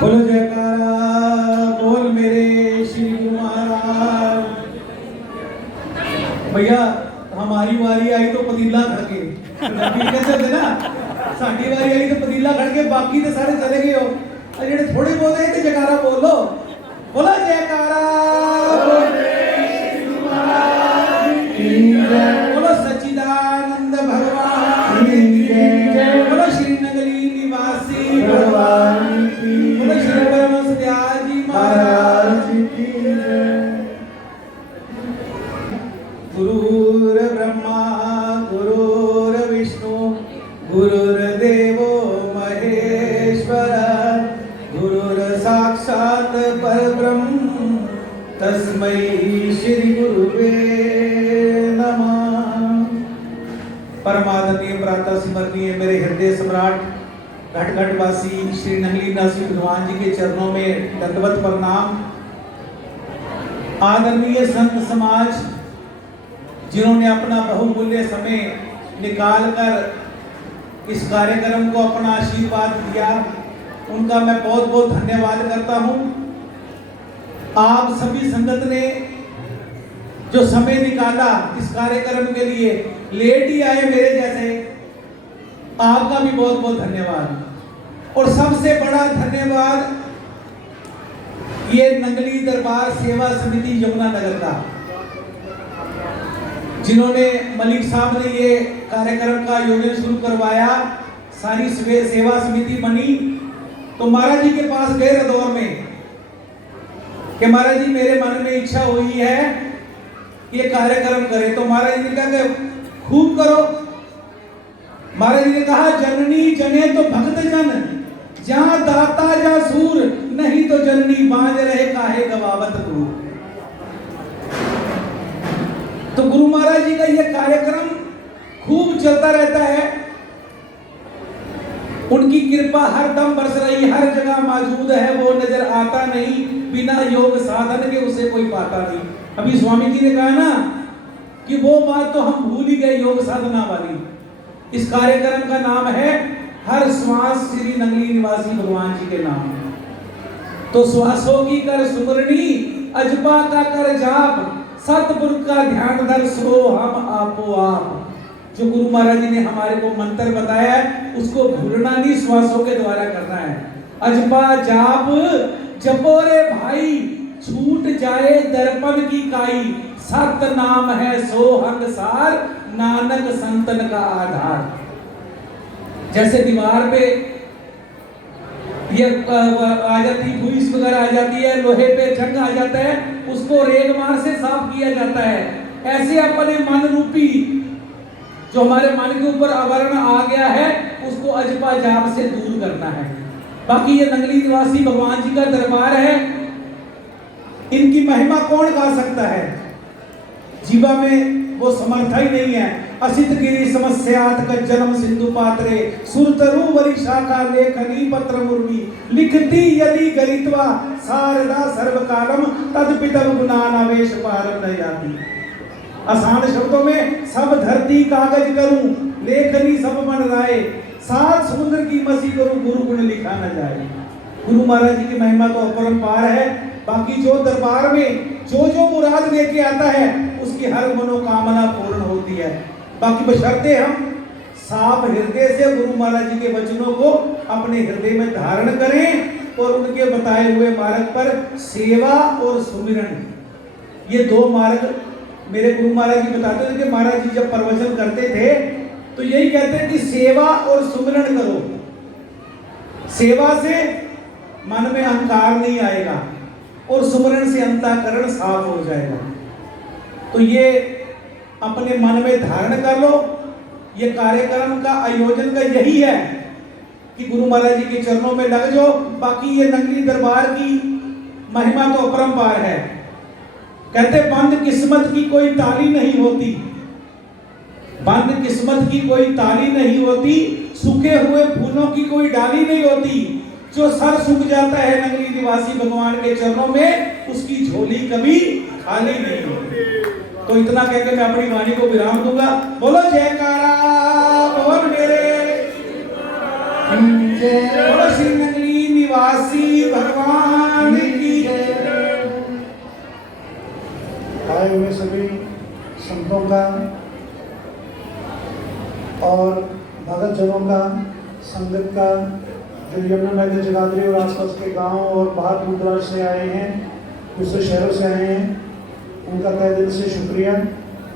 बोलो जयकारा बोल मेरे श्री गुरु महाराज। भैया हमारी वारी आई तो पतीला खड़के कहते थे ना, साडी वारी आई तो पतीला खड़के, बाकी तो सारे चले गए हो। जेडे थोड़े बोल रहे थे जयकारा बोलो, बोलो जयकारा बोलो सच्चिदानंद भगवान, बोलो श्री नगरी निवासी भगवान, बोलो श्री परमहंस दयाल जी महाराज की जय। गुरुर ब्रह्मा गुरुर विष्णु गुरुर्देवो महेश्वर, गुरुर साक्षात परब्रह्म तस्मै श्री गुरुवे नमः। परमादरणीय प्रातः स्मरणीय मेरे हृदय सम्राट घट घट वासी श्री नगली निवासी भगवान जी के चरणों में दंडवत प्रणाम। आदरणीय संत समाज जिन्होंने अपना बहुमूल्य समय निकालकर इस कार्यक्रम को अपना आशीर्वाद दिया, उनका मैं बहुत बहुत धन्यवाद करता हूं। आप सभी संगत ने जो समय निकाला इस कार्यक्रम के लिए, लेट ही आए मेरे जैसे, आपका भी बहुत बहुत धन्यवाद। और सबसे बड़ा धन्यवाद ये नंगली दरबार सेवा समिति यमुनानगर का, जिन्होंने मलिक साहब ने ये कार्यक्रम का आयोजन शुरू करवाया। सारी सेवा समिति बनी तो महाराज जी के पास गए रदौर में कि महाराज जी मेरे मन में इच्छा हुई है कि ये कार्यक्रम करें। तो महाराज जी ने कहा कि खूब करो। महाराज जी ने कहा जननी जने तो भक्त जन, जहां दाता जा सूर, नहीं तो जननी बांझ रहे काहे गवावत गुरु। तो गुरु महाराज जी का यह कार्यक्रम खूब चलता रहता है। उनकी कृपा हर दम बरस रही, हर जगह मौजूद है। वो नजर आता नहीं, बिना योग साधन के उसे कोई पाता नहीं। अभी स्वामी जी ने कहा ना कि वो बात तो हम भूल ही गए, योग साधना वाली। इस कार्यक्रम का नाम है हर श्वास श्री नगली निवासी भगवान जी के नाम। तो श्वासों की कर सुमरनी, अजपा का कर जाप, सतपुरुष का ध्यान धर सो हम आपो आप। जो गुरु महाराज जी ने हमारे को मंत्र बताया है उसको भूलना नहीं, श्वासों के द्वारा करना है। अजपा जाप जपो रे भाई, छूट जाए दर्पण की काई, सत नाम है सो हंगसार, नानक संतन का आधार। जैसे दीवार पे ये आ जाती भूस वगैरह आ जाती है, लोहे पे जंग आ जाता है, उसको रेगमार से साफ किया जाता है। ऐसे अपने मन रूपी जो हमारे मन के ऊपर आवरण आ गया है उसको अजपा जाप से दूर करना है। बाकी ये नगली निवासी भगवान जी का दरबार है, इनकी महिमा कौन गा सकता है। जीवा में वो समर्थ ही नहीं है। असित गिरी समस्यात का जन्म सिंधु पात्रे, सुरतरु वरी शाखा लेखनी पत्र मुर्मी, लिखती यदि गरित्वा शारदा सर्वकालम, तद पितर गुणानावेश पारम न जाती। आसान शब्दों में सब धरती कागज करूं, लेखनी सब मन राय, सात समुद्र की मसी करूं, गुरु गुण लिखा न जाए। गुरु महाराज जी की महिमा तो अपरंपार है। बाकी जो दरबार में जो मुराद लेके आता है उसकी हर मनोकामना पूर्ण होती है। बाकी बशर्ते हम साफ हृदय से गुरु महाराज जी के वचनों को अपने हृदय में धारण करें और उनके बताए हुए मार्ग पर सेवा और सुमिरन, ये दो मार्ग मेरे गुरु महाराज जी बताते थे। कि महाराज जी जब प्रवचन करते थे तो यही कहते कि सेवा और सुमिरन करो। सेवा से मन में अहंकार नहीं आएगा और सुमिरन से अंतःकरण साफ हो जाएगा। तो ये अपने मन में धारण कर लो। ये कार्यक्रम का आयोजन का यही है कि गुरु महाराज जी के चरणों में लग जाओ। बाकी ये नगली दरबार की महिमा तो अपरंपार है। कहते बंद किस्मत की कोई ताली नहीं होती, बंद किस्मत की कोई ताली नहीं होती, सूखे हुए फूलों की कोई डाली नहीं होती। जो सर सूख जाता है नगली निवासी भगवान के चरणों में, उसकी झोली कभी खाली नहीं होती। तो इतना कहकर मैं अपनी वाणी को विराम दूंगा। बोलो जयकारा बोल मेरे, बोलो श्री नगली निवासी भगवान की जय। आए हुए सभी संतों का और भगत जनों का, संगत का, जो यमुनानगर जगाधरी और आसपास के गांव और बाहर दूर दराज से आए हैं, दूसरे शहरों से आए हैं, उनका तहे दिल से शुक्रिया।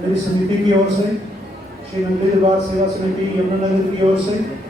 मेरी समिति की ओर से, श्री नंदी दरबार सेवा समिति यमुनानगर की ओर से